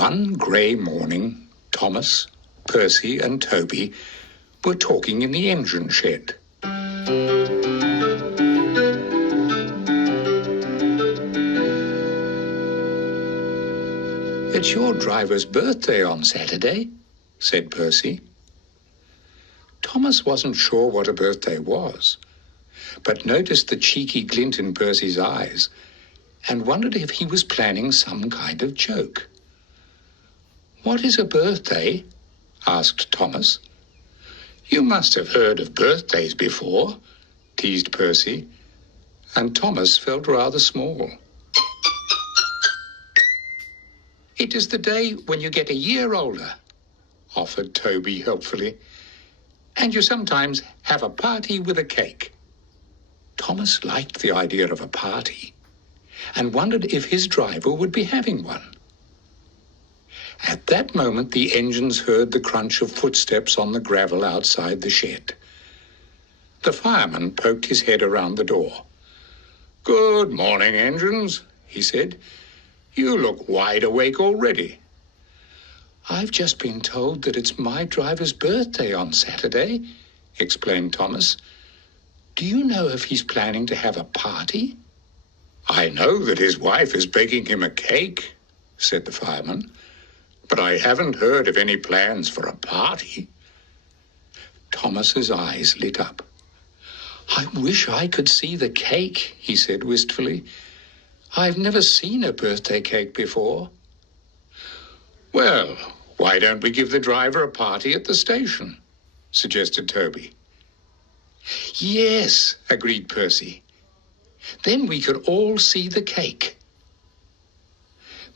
One grey morning, Thomas, Percy and Toby were talking in the engine shed. "It's your driver's birthday on Saturday," said Percy. Thomas wasn't sure what a birthday was, but noticed the cheeky glint in Percy's eyes and wondered if he was planning some kind of joke. "What is a birthday?" asked Thomas. "You must have heard of birthdays before," teased Percy, and Thomas felt rather small. "It is the day when you get a year older," offered Toby helpfully, "and you sometimes have a party with a cake." Thomas liked the idea of a party and wondered if his driver would be having one. At that moment, the engines heard the crunch of footsteps on the gravel outside the shed. The fireman poked his head around the door. "Good morning, engines," he said. "You look wide awake already." "I've just been told that it's my driver's birthday on Saturday," explained Thomas. "Do you know if he's planning to have a party?" "I know that his wife is baking him a cake," said the fireman, "but I haven't heard of any plans for a party." Thomas's eyes lit up. "I wish I could see the cake," he said wistfully. "I've never seen a birthday cake before." "Well, why don't we give the driver a party at the station?" suggested Toby. "Yes," agreed Percy. "Then we could all see the cake."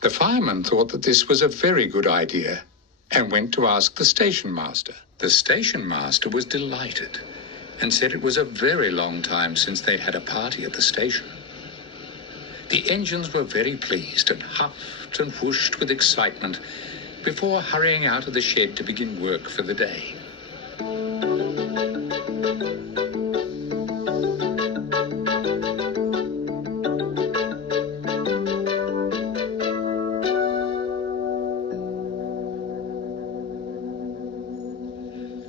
The fireman thought that this was a very good idea and went to ask the station master. The station master was delighted and said it was a very long time since they'd had a party at the station. The engines were very pleased and huffed and whooshed with excitement before hurrying out of the shed to begin work for the day.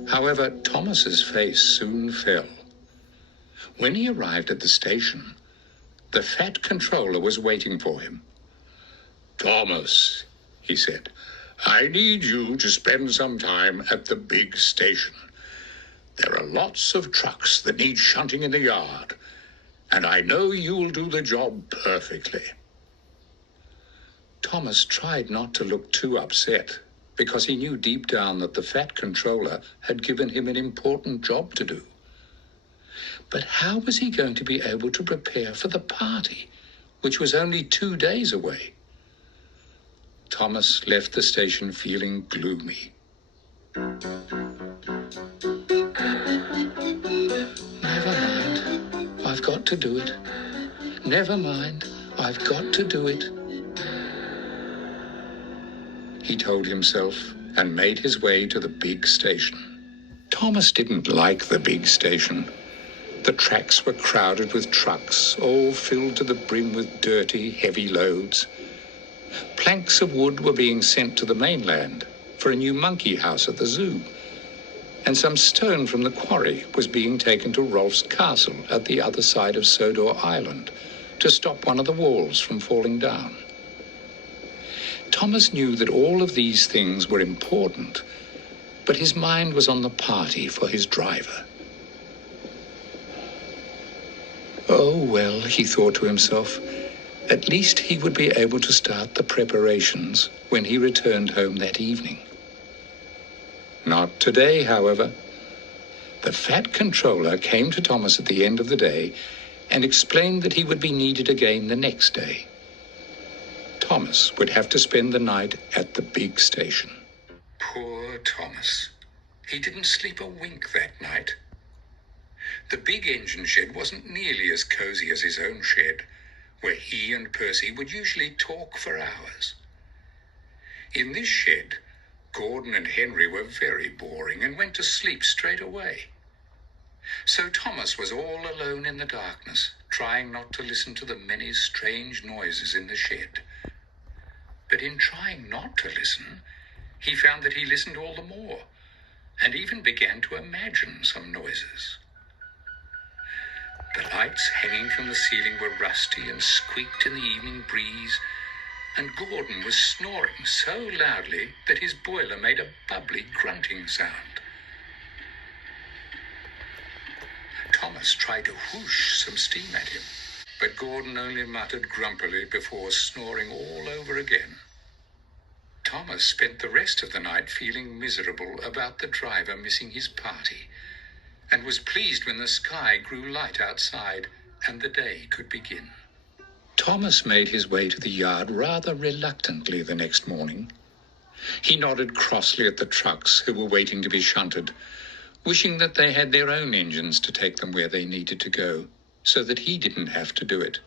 However, Thomas's face soon fell. When he arrived at the station, the fat controller was waiting for him. "Thomas," he said, "I need you to spend some time at the big station. There are lots of trucks that need shunting in the yard, and I know you'll do the job perfectly." Thomas tried not to look too upset, because he knew deep down that the fat controller had given him an important job to do. But how was he going to be able to prepare for the party, which was only 2 days away? Thomas left the station feeling gloomy. "Never mind, I've got to do it. Never mind, I've got to do it," he told himself, and made his way to the big station. Thomas didn't like the big station. The tracks were crowded with trucks, all filled to the brim with dirty, heavy loads. Planks of wood were being sent to the mainland for a new monkey house at the zoo, and some stone from the quarry was being taken to Rolf's castle at the other side of Sodor Island to stop one of the walls from falling down. Thomas knew that all of these things were important, but his mind was on the party for his driver. Oh, well, he thought to himself, at least he would be able to start the preparations when he returned home that evening. Not today, however. The fat controller came to Thomas at the end of the day and explained that he would be needed again the next day. Thomas would have to spend the night at the big station. Poor Thomas. He didn't sleep a wink that night. The big engine shed wasn't nearly as cozy as his own shed, where he and Percy would usually talk for hours. In this shed, Gordon and Henry were very boring and went to sleep straight away. So Thomas was all alone in the darkness, trying not to listen to the many strange noises in the shed. But in trying not to listen, he found that he listened all the more, and even began to imagine some noises. The lights hanging from the ceiling were rusty and squeaked in the evening breeze, and Gordon was snoring so loudly that his boiler made a bubbly grunting sound. Thomas tried to whoosh some steam at him, but Gordon only muttered grumpily before snoring all over again. Thomas spent the rest of the night feeling miserable about the driver missing his party, and was pleased when the sky grew light outside and the day could begin. Thomas made his way to the yard rather reluctantly the next morning. He nodded crossly at the trucks who were waiting to be shunted, wishing that they had their own engines to take them where they needed to go, so that he didn't have to do it.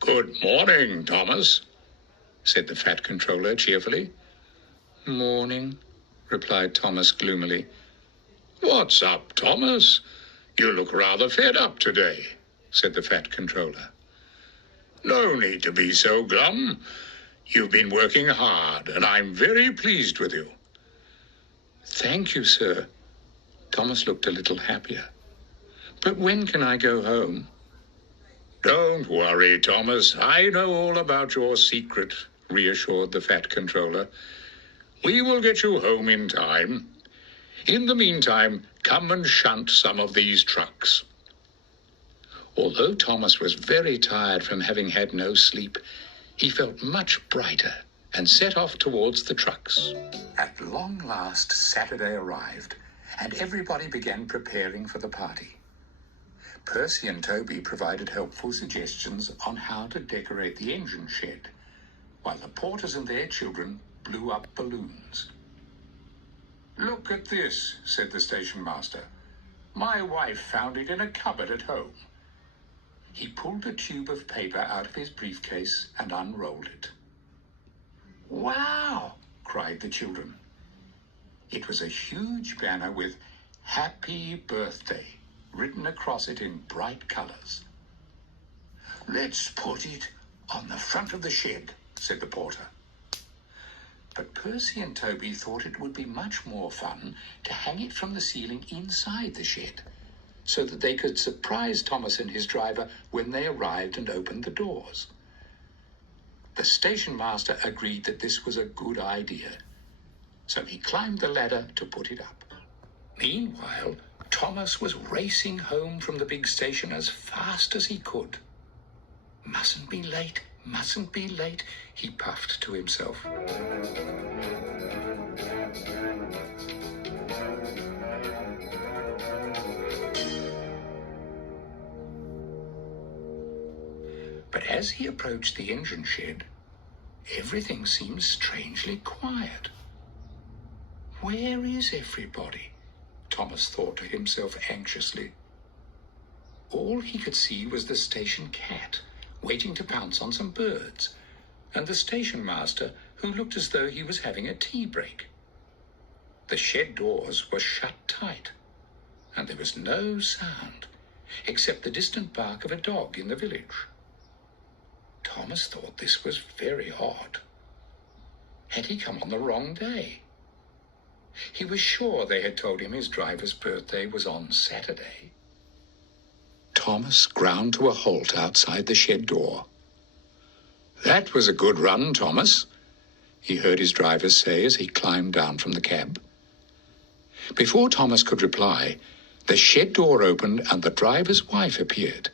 "Good morning, Thomas," said the Fat Controller cheerfully. "Morning," replied Thomas gloomily. "What's up, Thomas? You look rather fed up today," said the Fat Controller. "No need to be so glum. You've been working hard, and I'm very pleased with you." "Thank you, sir." Thomas looked a little happier. "But when can I go home?" "Don't worry, Thomas. I know all about your secret," reassured the Fat Controller. "We will get you home in time. In the meantime, come and shunt some of these trucks." Although Thomas was very tired from having had no sleep, he felt much brighter and set off towards the trucks. At long last, Saturday arrived, and everybody began preparing for the party. Percy and Toby provided helpful suggestions on how to decorate the engine shed, while the porters and their children blew up balloons. "Look at this," said the station master. "My wife found it in a cupboard at home." He pulled a tube of paper out of his briefcase and unrolled it. "Wow!" cried the children. It was a huge banner with "Happy Birthday" written across it in bright colors. "Let's put it on the front of the shed," said the porter. But Percy and Toby thought it would be much more fun to hang it from the ceiling inside the shed, so that they could surprise Thomas and his driver when they arrived and opened the doors. The station master agreed that this was a good idea, so he climbed the ladder to put it up. Meanwhile, Thomas was racing home from the big station as fast as he could. "Mustn't be late, mustn't be late," he puffed to himself. But as he approached the engine shed, everything seemed strangely quiet. "Where is everybody?" Thomas thought to himself anxiously. All he could see was the station cat, waiting to pounce on some birds, and the station master, who looked as though he was having a tea break. The shed doors were shut tight, and there was no sound, except the distant bark of a dog in the village. Thomas thought this was very odd. Had he come on the wrong day? He was sure they had told him his driver's birthday was on Saturday. Thomas ground to a halt outside the shed door. "That was a good run, Thomas," he heard his driver say as he climbed down from the cab. Before Thomas could reply, the shed door opened and the driver's wife appeared.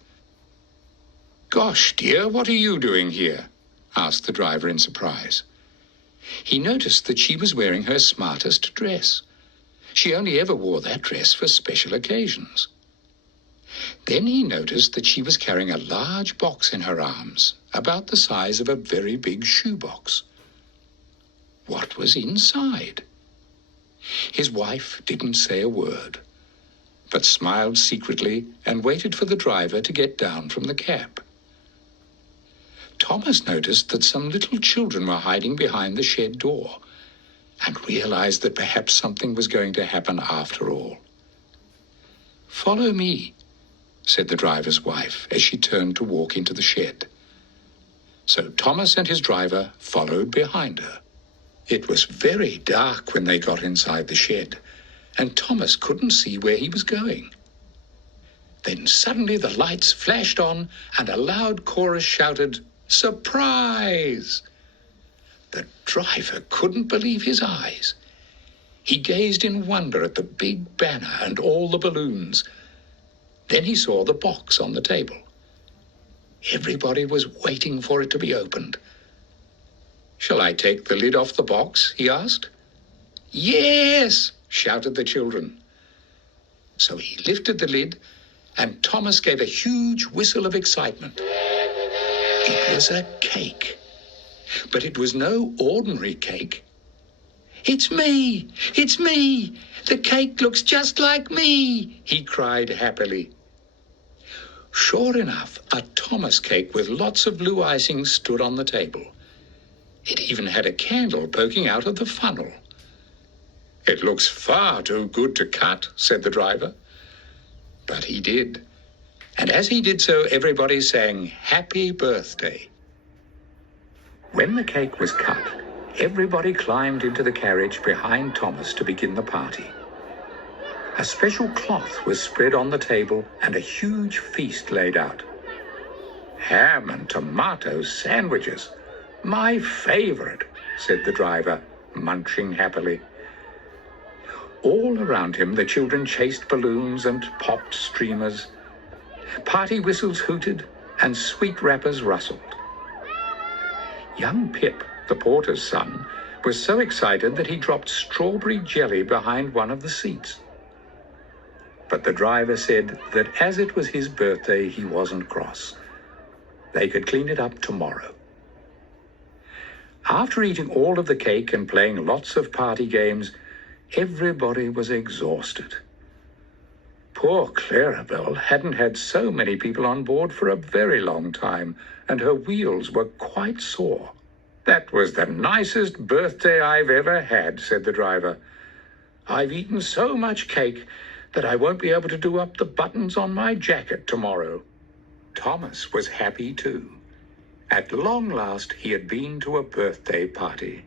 "Gosh, dear, what are you doing here?" asked the driver in surprise. He noticed that she was wearing her smartest dress. She only ever wore that dress for special occasions. Then he noticed that she was carrying a large box in her arms, about the size of a very big shoebox. What was inside? His wife didn't say a word, but smiled secretly and waited for the driver to get down from the cab. Thomas noticed that some little children were hiding behind the shed door and realized that perhaps something was going to happen after all. "Follow me," said the driver's wife as she turned to walk into the shed. So Thomas and his driver followed behind her. It was very dark when they got inside the shed, and Thomas couldn't see where he was going. Then suddenly the lights flashed on and a loud chorus shouted, "Surprise!" The driver couldn't believe his eyes. He gazed in wonder at the big banner and all the balloons. Then he saw the box on the table. Everybody was waiting for it to be opened. "Shall I take the lid off the box?" he asked. "Yes!" shouted the children. So he lifted the lid, and Thomas gave a huge whistle of excitement. It was a cake. But it was no ordinary cake. "It's me! It's me! The cake looks just like me!" he cried happily. Sure enough, a Thomas cake with lots of blue icing stood on the table. It even had a candle poking out of the funnel. "It looks far too good to cut," said the driver. But he did. And as he did so, everybody sang "Happy Birthday." When the cake was cut, everybody climbed into the carriage behind Thomas to begin the party. A special cloth was spread on the table and a huge feast laid out. "Ham and tomato sandwiches, my favorite," said the driver, munching happily. All around him, the children chased balloons and popped streamers. Party whistles hooted and sweet wrappers rustled. Young Pip, the porter's son, was so excited that he dropped strawberry jelly behind one of the seats. But the driver said that as it was his birthday, he wasn't cross. They could clean it up tomorrow. After eating all of the cake and playing lots of party games, everybody was exhausted. Poor Clarabelle hadn't had so many people on board for a very long time, and her wheels were quite sore. "That was the nicest birthday I've ever had," said the driver. "I've eaten so much cake that I won't be able to do up the buttons on my jacket tomorrow." Thomas was happy too. At long last, he had been to a birthday party.